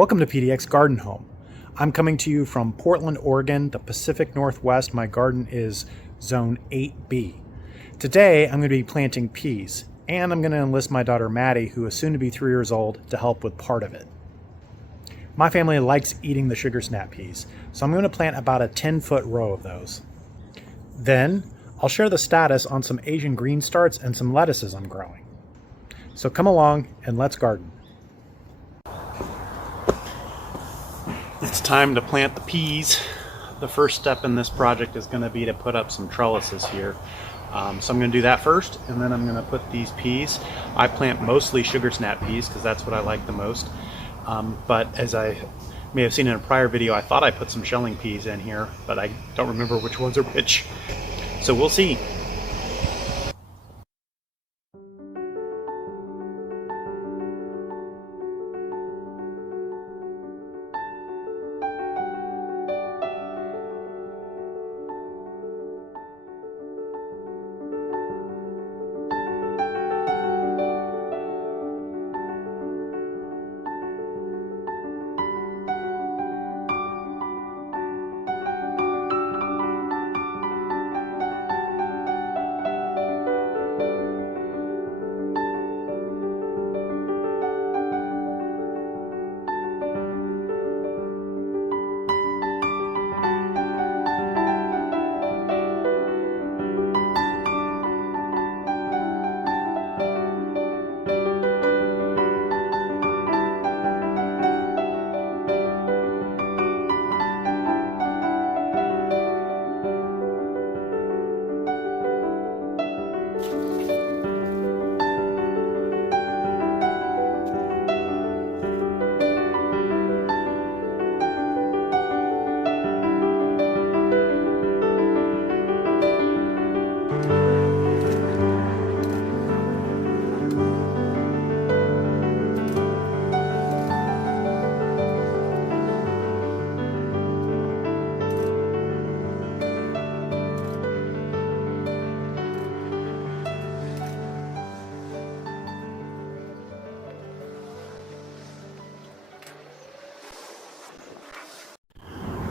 Welcome to PDX Garden Home. I'm coming to you from Portland, Oregon, the Pacific Northwest. My garden is Zone 8B. Today, I'm going to be planting peas, and I'm going to enlist my daughter Maddie, who is soon to be 3 years old, to help with part of it. My family likes eating the sugar snap peas, so I'm going to plant about a 10-foot row of those. Then, I'll share the status on some Asian green starts and some lettuces I'm growing. So come along and let's garden. It's time to plant the peas. The first step in this project is going to be to put up some trellises here. So I'm going to do that first, and then I'm going to put these peas. I plant mostly sugar snap peas because that's what I like the most. But as I may have seen in a prior video, I thought I put some shelling peas in here, but I don't remember which ones are which. So we'll see.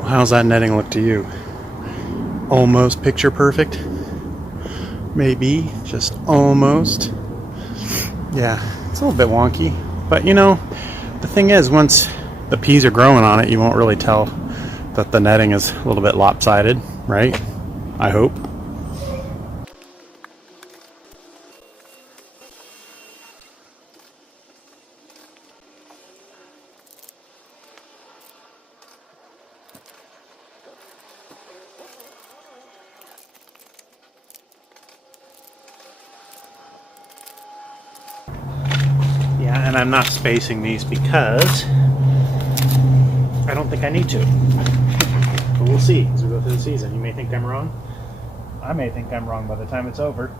How's that netting look to you? Almost picture perfect? Maybe, just almost. Yeah, it's a little bit wonky, but you know, the thing is, once the peas are growing on it, you won't really tell that the netting is a little bit lopsided, right? I hope. And I'm not spacing these because I don't think I need to. But we'll see as we go through the season. You may think I'm wrong. I may think I'm wrong by the time it's over.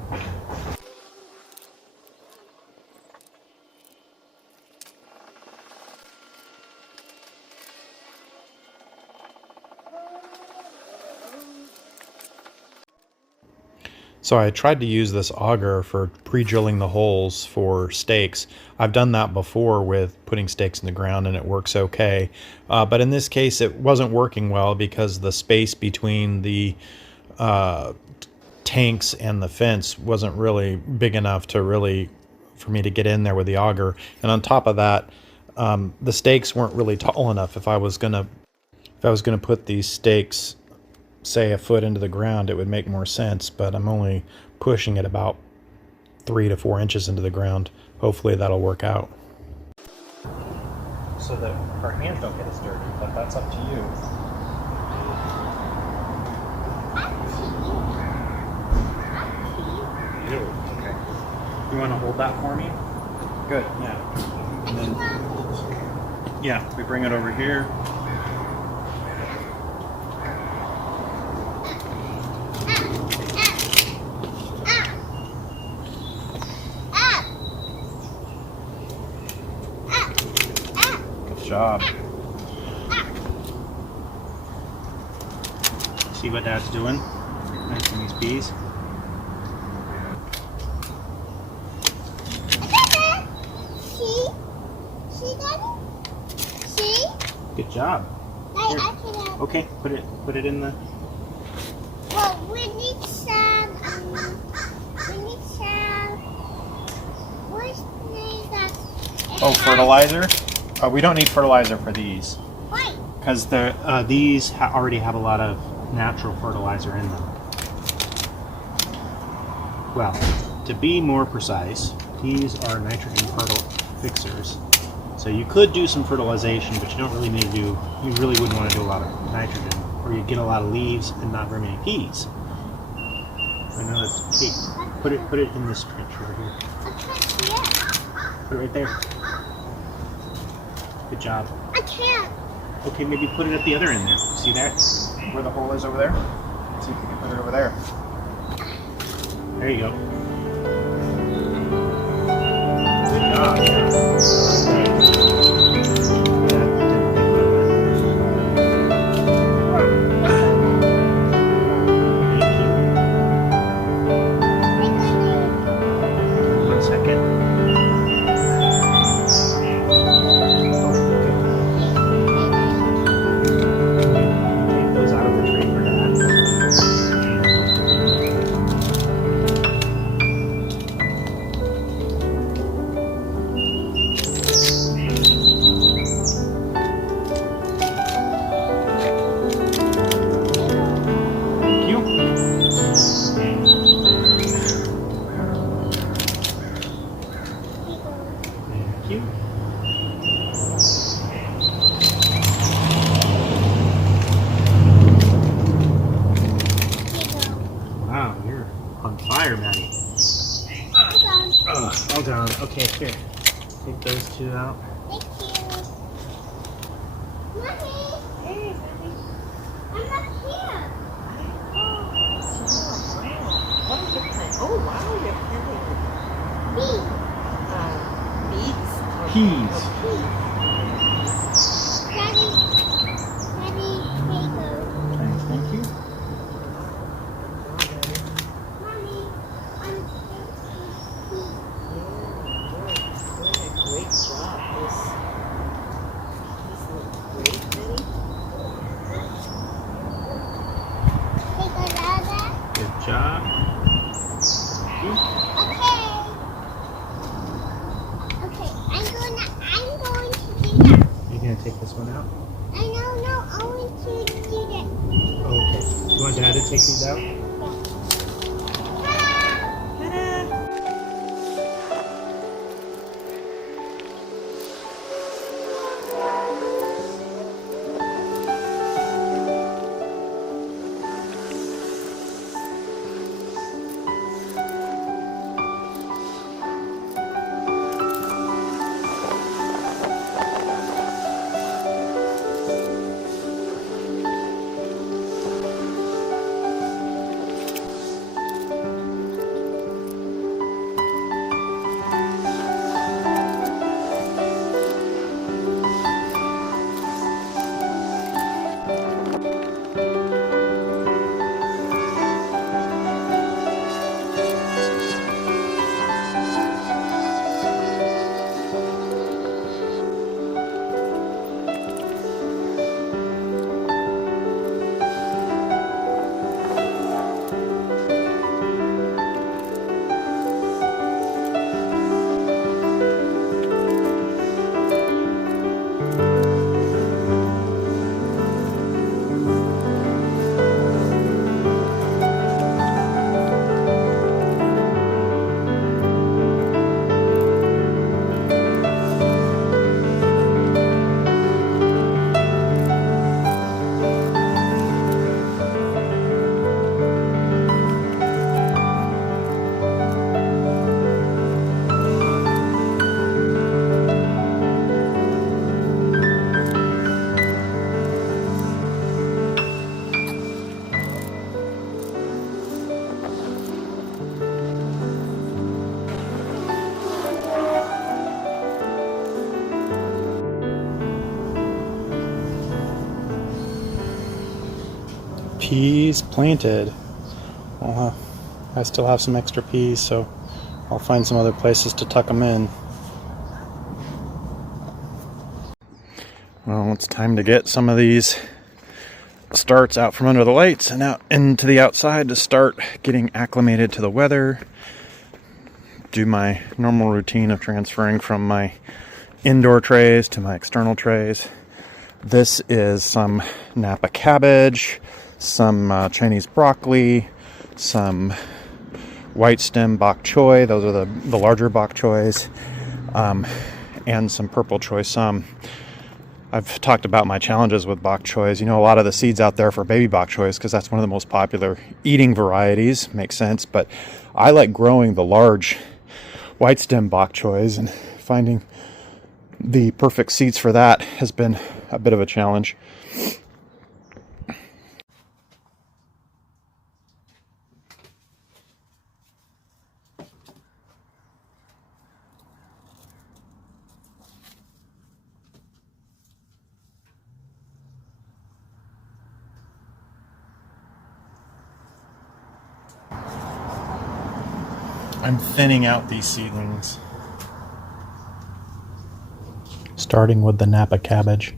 So I tried to use this auger for pre-drilling the holes for stakes. I've done that before with putting stakes in the ground and it works okay. But in this case it wasn't working well because the space between the tanks and the fence wasn't really big enough to for me to get in there with the auger. And on top of that, the stakes weren't really tall enough. If I was gonna put these stakes, say, a foot into the ground, it would make more sense, but I'm only pushing it about 3 to 4 inches into the ground. Hopefully that'll work out. So that our hands don't get as dirty, but that's up to you. Okay. You want to hold that for me? Good, yeah. And then, yeah, we bring it over here. Job. See what Dad's doing? Planting these peas. See, Daddy? See? Good job. Here. Okay, put it in the. Well, we need some. What's that? Oh, fertilizer. We don't need fertilizer for these. Why? Because these already have a lot of natural fertilizer in them. Well, to be more precise, these are nitrogen fixers. So you could do some fertilization, but you don't really need to do. You really wouldn't want to do a lot of nitrogen, or you'd get a lot of leaves and not very many peas. I know that's key. Put it in this trench over here. I can't see it. Put it right there. Good job. I can't. Okay, maybe put it at the other end there. See that? Where the hole is over there? Let's see if we can put it over there. There you go. Good job. Wow, you're on fire, Maddie. All down. Okay, here. Take those two out. Thank you. Mommy. Hey, baby. I'm not here. What are you planting? Oh wow, you're planting beets. Peas. Daddy, here you go. Thank you. Mommy, I'm Great job. These look great, Betty. Take a ladder. Good job. Okay. Okay, I'm going to do that. You're gonna take this one out? I want to do that. Okay. You want Dad to take these out? Peas planted. I still have some extra peas, so I'll find some other places to tuck them in. Well, it's time to get some of these starts out from under the lights and out into the outside to start getting acclimated to the weather. Do my normal routine of transferring from my indoor trays to my external trays. This is some Napa Cabbage, some Chinese broccoli, some white stem Bok Choy. Those are the larger Bok Choys, and some purple choy some. I've talked about my challenges with Bok Choys. You know, a lot of the seeds out there for baby Bok Choys, because that's one of the most popular eating varieties. Makes sense. But I like growing the large white stem Bok Choys, and finding the perfect seeds for that has been a bit of a challenge. I'm thinning out these seedlings, starting with the Napa Cabbage.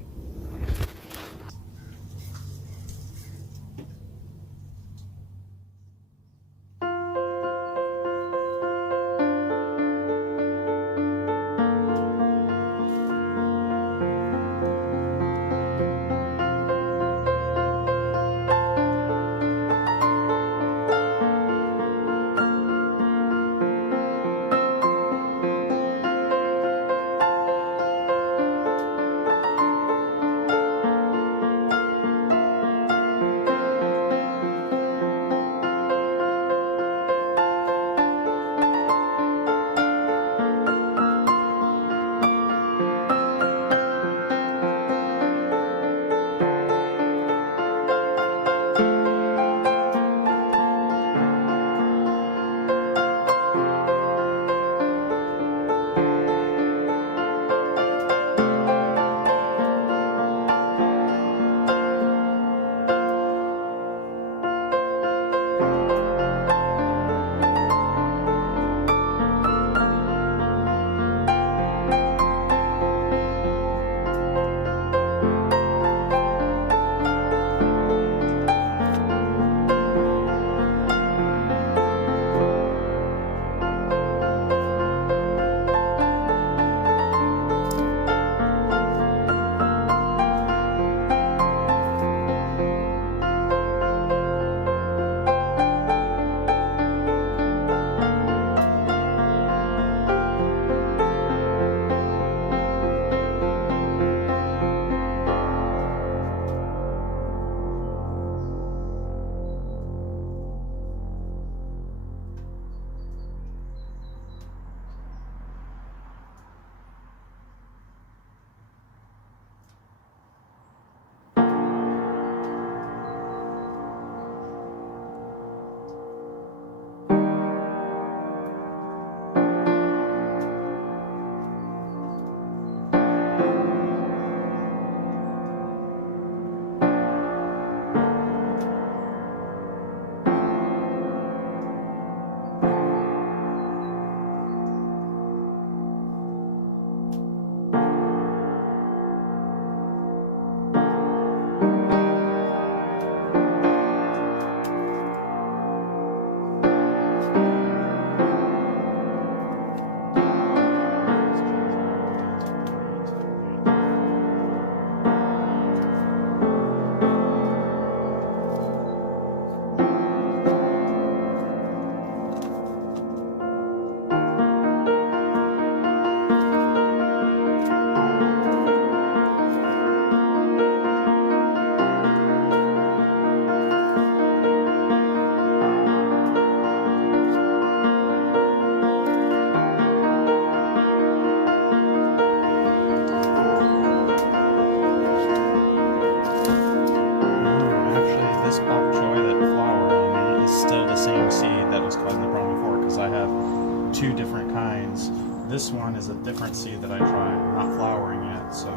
Two different kinds. This one is a different seed that I tried, not flowering yet, so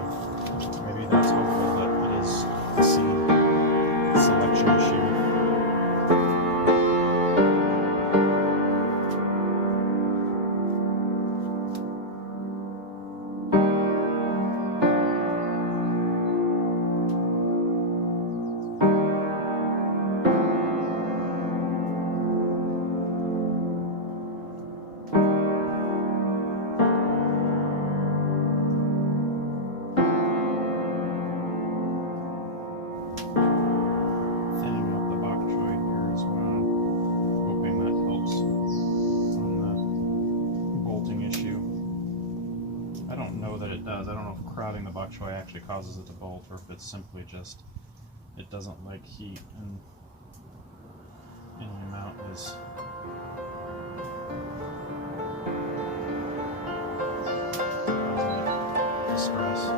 maybe that's hopeful that it is a seed selection issue. actually causes it to bolt, or if it's simply just it doesn't like heat, and any amount is distress.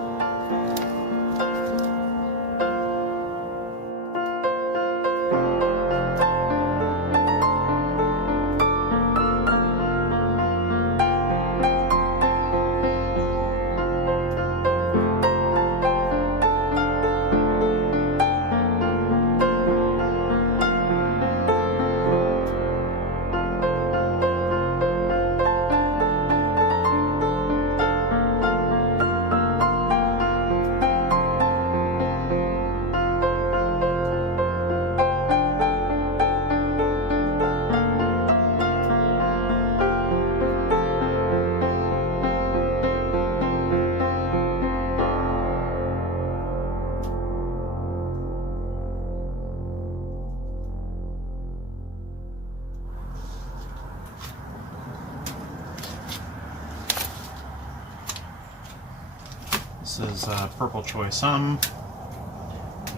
This is Purple Choy some,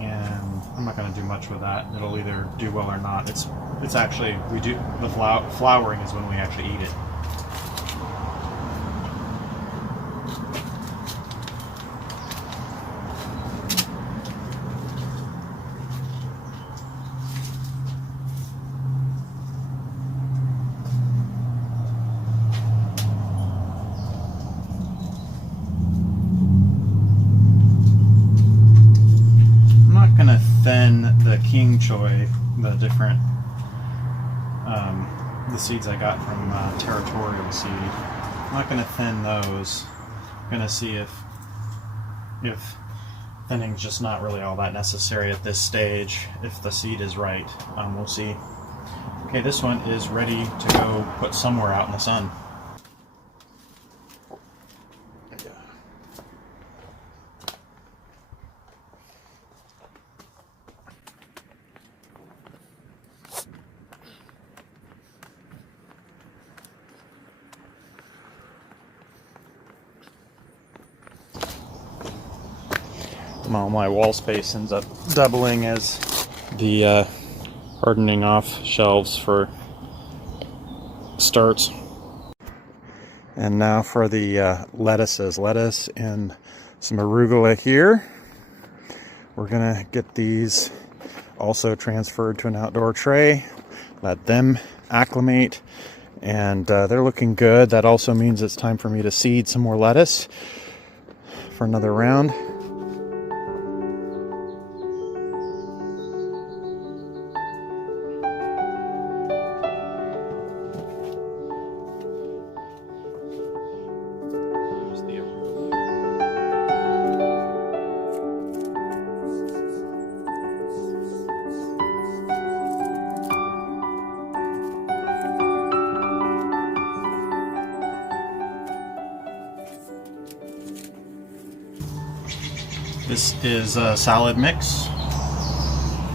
and I'm not going to do much with that. It'll either do well or not. It's actually, we do the flowering is when we actually eat it. Then the King Choy, the different, the seeds I got from Territorial Seed, I'm not going to thin those. I'm going to see if thinning's just not really all that necessary at this stage, if the seed is right. We'll see. Okay, this one is ready to go put somewhere out in the sun. All my wall space ends up doubling as the hardening off shelves for starts. And now for the lettuces. Lettuce and some arugula here. We're gonna get these also transferred to an outdoor tray, let them acclimate, and they're looking good. That also means it's time for me to seed some more lettuce for another round. This is a salad mix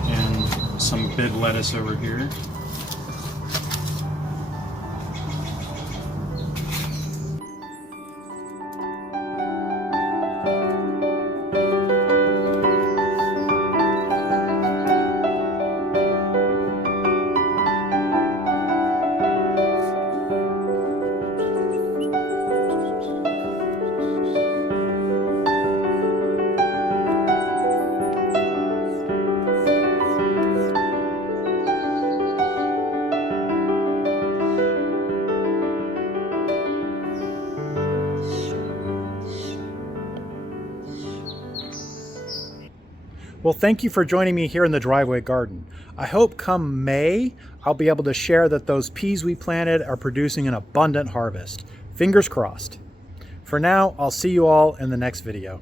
and some big lettuce over here. Well, thank you for joining me here in the driveway garden. I hope come May, I'll be able to share that those peas we planted are producing an abundant harvest. Fingers crossed. For now, I'll see you all in the next video.